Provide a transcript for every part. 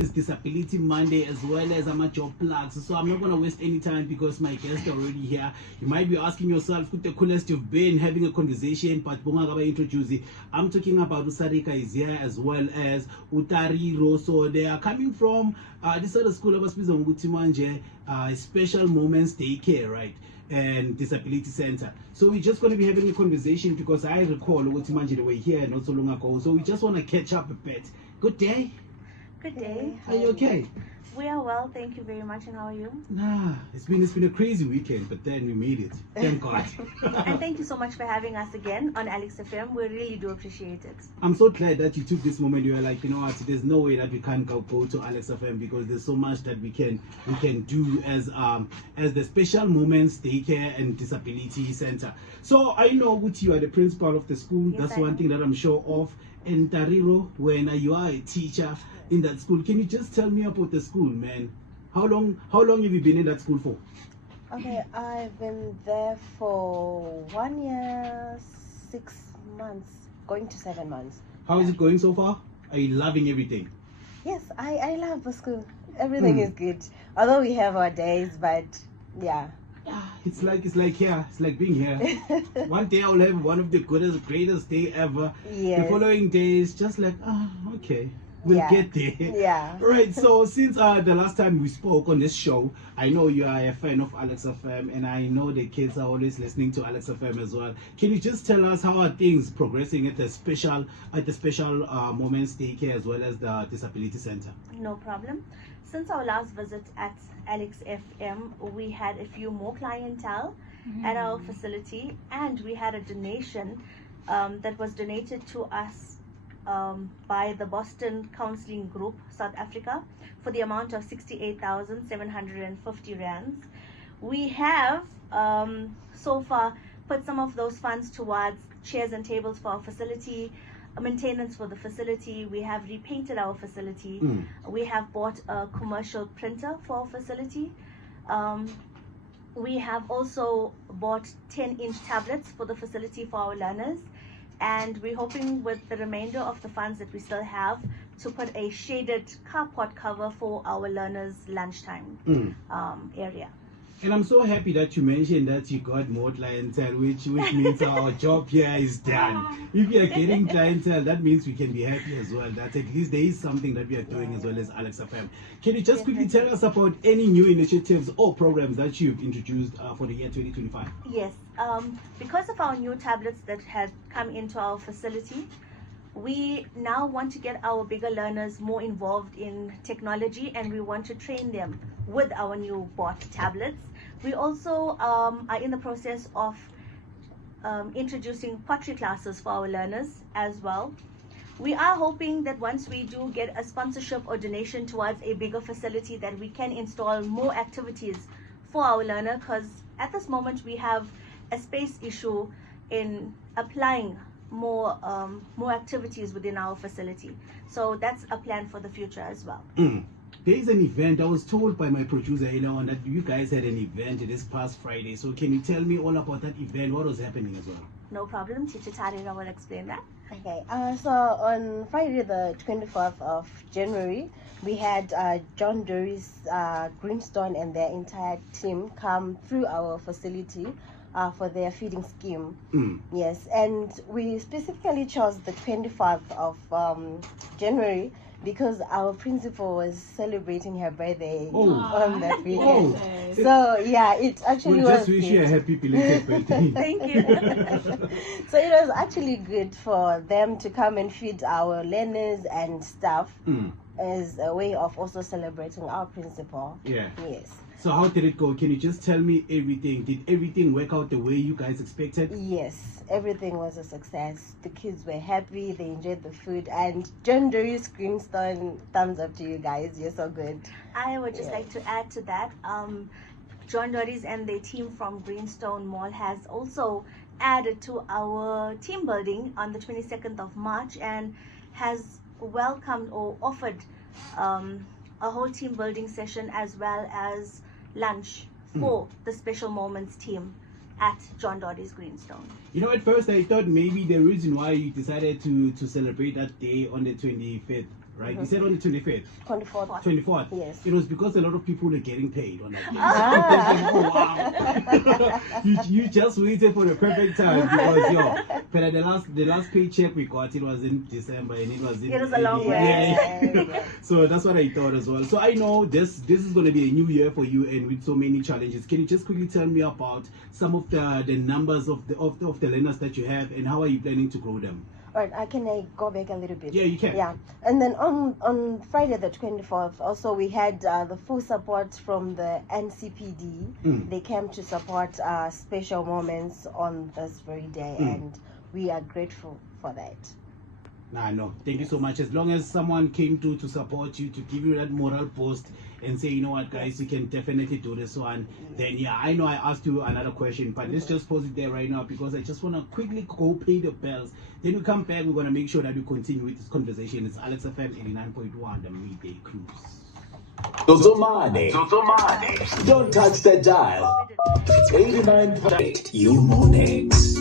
It's Disability Monday as well as I'm at job plugs. So I'm not going to waste any time because my guests are already here. You might be asking yourself who the coolest you've been, having a conversation, but introduce. I'm talking about Usarika is here as well as Utariro. So they are coming from this other school of Manje, Special Moments Daycare, right? And Disability Center. So we're just going to be having a conversation because I recall Utimanje they were here not so long ago. So we just want to catch up a bit. Good day. Good day. Are you okay? We are well, thank you very much. And how are you? Nah, it's been a crazy weekend, but then we made it. Thank God. And thank you so much for having us again on Alex FM. We really do appreciate it. I'm so glad that you took this moment. You were like, you know what? There's no way that we can't go to Alex FM because there's so much that we can do as the Special Moments Daycare and Disability Center. So I know Uti, you are the principal of the school. Yes, that's one thing that I'm sure of. And Tariro, when you are a teacher in that school, can you just tell me about the school, man? How long have you been in that school for? Okay, I've been there for 1 year, 6 months, going to 7 months. How is it going so far? Are you loving everything? Yes, I love the school. Everything is good. Although we have our days, but yeah. It's like being here. One day I'll have one of the greatest day ever. Yes. The following day is just like, okay. We'll get there. Yeah. Right. So since the last time we spoke on this show, I know you are a fan of Alex FM, and I know the kids are always listening to Alex FM as well. Can you just tell us how are things progressing at the special Moments Daycare as well as the Disability Center? No problem. Since our last visit at Alex FM, we had a few more clientele at our facility, and we had a donation that was donated to us by the Boston Counseling Group, South Africa, for the amount of 68,750 rands. We have so far put some of those funds towards chairs and tables for our facility, maintenance for the facility. We have repainted our facility. We have bought a commercial printer for our facility. We have also bought 10-inch tablets for the facility for our learners. And we're hoping with the remainder of the funds that we still have to put a shaded carport cover for our learners' lunchtime area. And I'm so happy that you mentioned that you got more clientele, which means our job here is done. If you are getting clientele, that means we can be happy as well. That at least there is something that we are doing as well as Alex FM. Can you just quickly tell us about any new initiatives or programs that you've introduced for the year 2025? Yes, because of our new tablets that have come into our facility, we now want to get our bigger learners more involved in technology, and we want to train them with our new bought tablets. We also are in the process of introducing pottery classes for our learners as well. We are hoping that once we do get a sponsorship or donation towards a bigger facility, that we can install more activities for our learner, because at this moment we have a space issue in applying more activities within our facility. So that's a plan for the future as well. There is an event. I was told by my producer on that you guys had an event this past Friday. So can you tell me all about that event? What was happening as well? No problem. Teacher Tarira will explain that. Okay, so on Friday the 24th of January, we had John Doris Greenstone and their entire team come through our facility for their feeding scheme. Yes, and we specifically chose the 24th of January because our principal was celebrating her birthday on that weekend. So yeah, it actually was just wish you a happy belated birthday. Thank you. So it was actually good for them to come and feed our learners and staff as a way of also celebrating our principal. Yeah. Yes. So how did it go? Can you just tell me everything? Did everything work out the way you guys expected? Yes, everything was a success. The kids were happy, they enjoyed the food, and John Doris Greenstone, thumbs up to you guys, you're so good. I would just like to add to that, John Doris and their team from Greenstone Mall has also added to our team building on the 22nd of March and has welcomed or offered a whole team building session as well as lunch for the Special Moments team at John Doris Greenstone. You know, at first I thought maybe the reason why you decided to celebrate that day on the 25th, right? You said on the 25th. 24th. 24th. Yes. It was because a lot of people were getting paid on that day. Ah. Oh, wow. you just waited for the perfect time because but the last paycheck we got, it was in December and it was in It was a long way. Yeah. So that's what I thought as well. So I know this is going to be a new year for you and with so many challenges. Can you just quickly tell me about some of the numbers of the learners that you have and how are you planning to grow them? All right, can I go back a little bit? Yeah, you can. Yeah, and then on Friday the 24th, also we had the full support from the NCPD. They came to support special moments on this very day, and we are grateful for that. Nah, no. Thank you so much. As long as someone came to support you, to give you that moral boost and say, you know what, guys, you can definitely do this one, then yeah, I know I asked you another question, but let's just pause it there right now because I just want to quickly go pay the bells. Then we come back, we're going to make sure that we continue with this conversation. It's Alex FM 89.1, the Midday Cruise. Zozomane. Don't touch that dial. 89.8 You Mornings.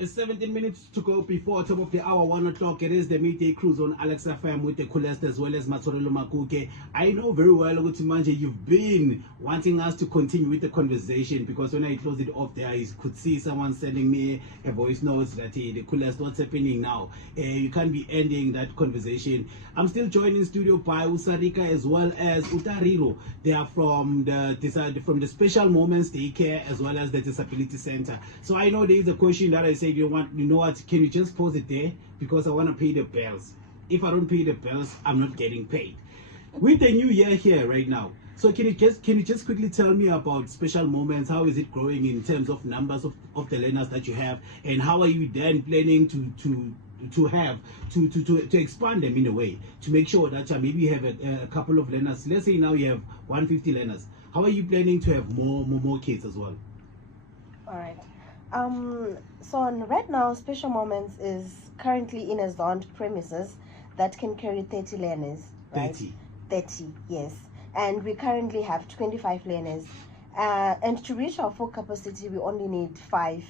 It's 17 minutes to go before top of the hour, 1 o'clock. It is the Midday Cruise on Alex FM with the coolest as well as Matsorelo Makuke. I know very well, Manje, you've been wanting us to continue with the conversation because when I closed it off there, I could see someone sending me a voice note that the coolest, what's happening now? You can't be ending that conversation. I'm still joined in studio by Usarika as well as Utariro. They are from the Special Moments Daycare as well as the Disability Center. So I know there is a question that I said, you know what, can you just pause it there? Because I want to pay the bills. If I don't pay the bills, I'm not getting paid. With the new year here right now, so can you just quickly tell me about Special Moments? How is it growing in terms of numbers of the learners that you have, and how are you then planning to expand them in a way to make sure that maybe you have a couple of learners? Let's say now you have 150 learners. How are you planning to have more kids as well? All right. Right now, Special Moments is currently in a zoned premises that can carry 30 learners. Right? 30, yes. And we currently have 25 learners. And to reach our full capacity, we only need 5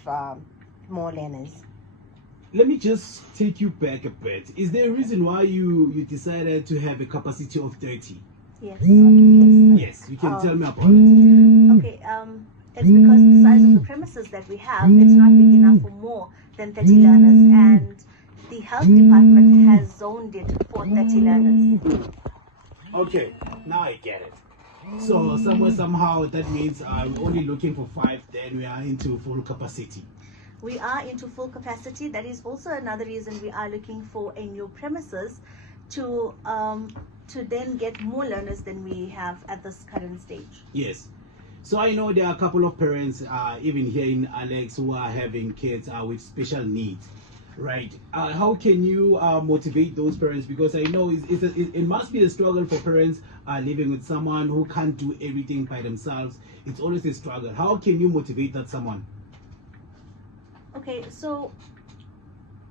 more learners. Let me just take you back a bit. Is there a reason why you decided to have a capacity of 30? Yes. Yes, you can tell me about it. Okay, it's because the size of the premises that we have, it's not big enough for more than 30 learners, and the health department has zoned it for 30 learners. Okay, now I get it. So somehow that means we're only looking for 5, then we are into full capacity. We are into full capacity. That is also another reason we are looking for a new premises to then get more learners than we have at this current stage. Yes. So I know there are a couple of parents, even here in Alex, who are having kids with special needs, right? How can you motivate those parents? Because I know it must be a struggle for parents living with someone who can't do everything by themselves. It's always a struggle. How can you motivate that someone? Okay, so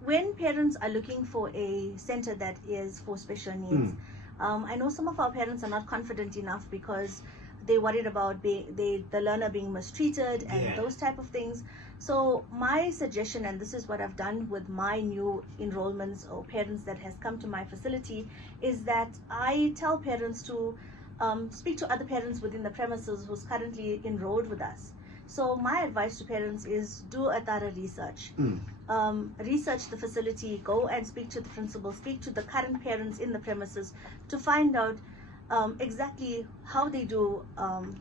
when parents are looking for a center that is for special needs, I know some of our parents are not confident enough because they're worried about the learner being mistreated and those type of things. So my suggestion, and this is what I've done with my new enrollments or parents that has come to my facility, is that I tell parents to speak to other parents within the premises who's currently enrolled with us. So my advice to parents is do a thorough research. Research the facility, go and speak to the principal, speak to the current parents in the premises to find out exactly how they do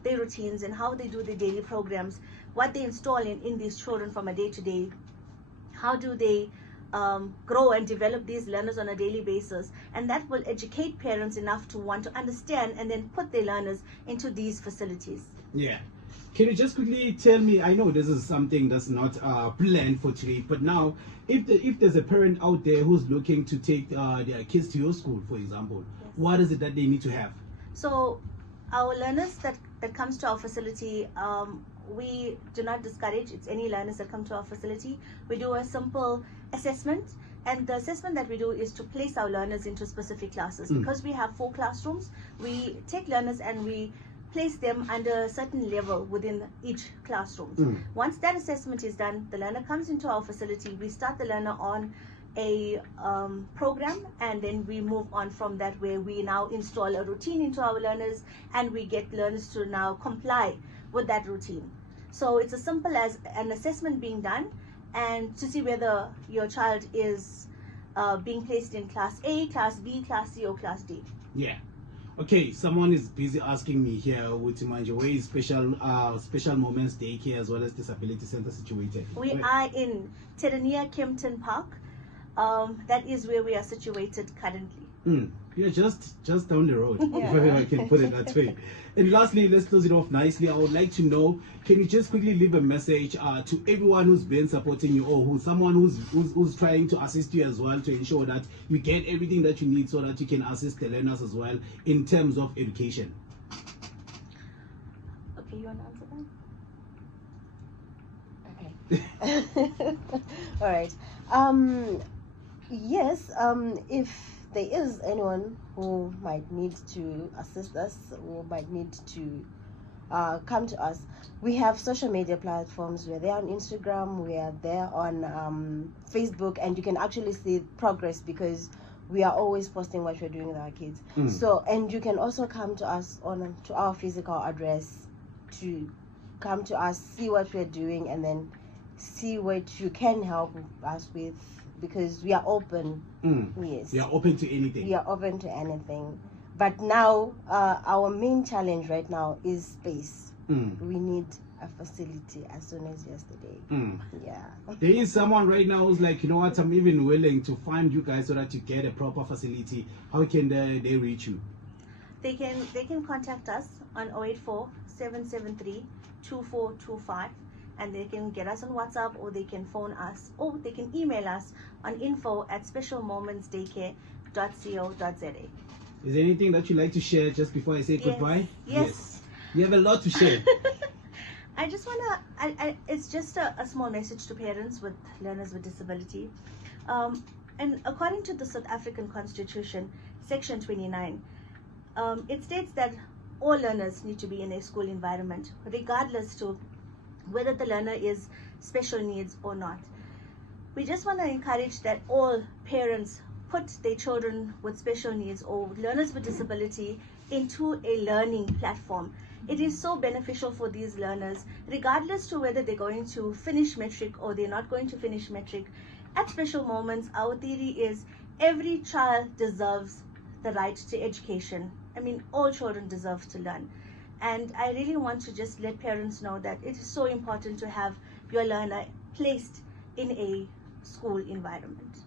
their routines and how they do their daily programs, what they install in these children from a day-to-day, how do they grow and develop these learners on a daily basis, and that will educate parents enough to want to understand and then put their learners into these facilities. Yeah. Can you just quickly tell me, I know this is something that's not planned for today, but now if there's a parent out there who's looking to take their kids to your school, for example, what is it that they need to have? So our learners that comes to our facility, we do not discourage. It's any learners that come to our facility. We do a simple assessment, and the assessment that we do is to place our learners into specific classes. Because we have 4 classrooms, we take learners and we place them under a certain level within each classroom. Once that assessment is done, the learner comes into our facility. We start the learner on a program, and then we move on from that, where we now install a routine into our learners, and we get learners to now comply with that routine. So it's as simple as an assessment being done, and to see whether your child is being placed in class A, class B, class C, or class D. Yeah. Okay, someone is busy asking me here, Wutimanje, where is special moments daycare as well as disability center situated? We are in Terania Kempton Park. That is where we are situated currently. Yeah, just down the road, if I can put it that way. And lastly, let's close it off nicely. I would like to know, can you just quickly leave a message to everyone who's been supporting you, or someone who's trying to assist you as well, to ensure that you get everything that you need so that you can assist the learners as well in terms of education? Okay, you want to answer that? Okay. All right. Yes. If there is anyone who might need to assist us, who might need to come to us, we have social media platforms. We're there on Instagram, we are there on Facebook, and you can actually see progress because we are always posting what we're doing with our kids. So, and you can also come to us to our physical address, to come to us, see what we're doing, and then see what you can help us with, because we are open. Yes, We are open to anything. we are open to anything. But now our main challenge right now is space. We need a facility as soon as yesterday. Yeah. There is someone right now who's like, you know what, I'm even willing to find you guys so that you get a proper facility. How can they reach you? They can contact us on 084 773 2425, and they can get us on WhatsApp, or they can phone us, or they can email us on info@specialmomentsdaycare.co.za. Is there anything that you'd like to share just before I say goodbye? Yes. You have a lot to share. I just wanna, it's just a small message to parents with learners with disability. And according to the South African Constitution, Section 29, it states that all learners need to be in a school environment, regardless to whether the learner is special needs or not. We just want to encourage that all parents put their children with special needs or learners with disability into a learning platform. It is so beneficial for these learners, regardless to whether they're going to finish matric or they're not going to finish matric. At Special Moments, our theory is every child deserves the right to education. I mean, all children deserve to learn. And I really want to just let parents know that it is so important to have your learner placed in a school environment.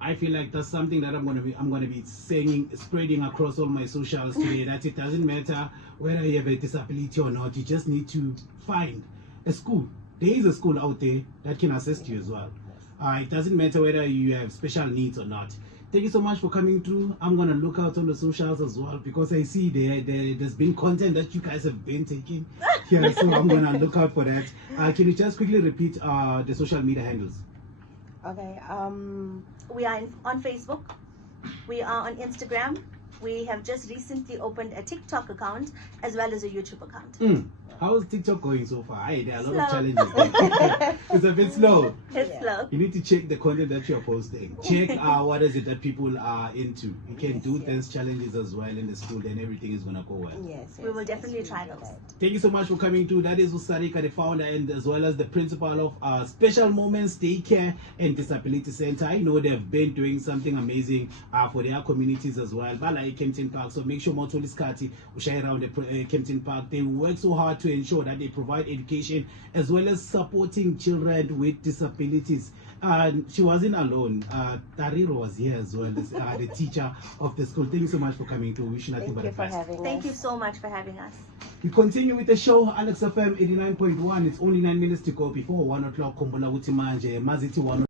I feel like that's something that I'm gonna be saying, spreading across all my socials today. That it doesn't matter whether you have a disability or not. You just need to find a school. There is a school out there that can assist you as well. It doesn't matter whether you have special needs or not. Thank you so much for coming through. I'm gonna look out on the socials as well, because I see there's been content that you guys have been taking here, so I'm gonna look out for that. Can you just quickly repeat the social media handles? Okay. We are on Facebook, we are on Instagram, we have just recently opened a TikTok account as well as a YouTube account. How is TikTok going so far? There are a lot of Slow. challenges. It's a bit slow. It's Yeah. slow. You need to check the content that you're posting. Check what is it that people are into. You can do those challenges as well in the school, then everything is gonna go well. Yes. We will yes, definitely we try do those. that. Thank you so much for coming through. That is Usarika, the founder and as well as the principal of Special Moments Daycare and Disability Center. I know they've been doing something amazing for their communities as well. Bala Kempton Park. So make sure Motoli Skati share around the Kempton Park. They work so hard to ensure that they provide education as well as supporting children with disabilities. She wasn't alone. Tariro was here as well, as the teacher of the school. Thank you so much for coming through. Wish you nothing Thank but you the for best. having us. Thank you so much for having us. We continue with the show. Alex FM 89.1. It's only 9 minutes to go before 1 o'clock. Kumbula Utimanje, Maziti 1.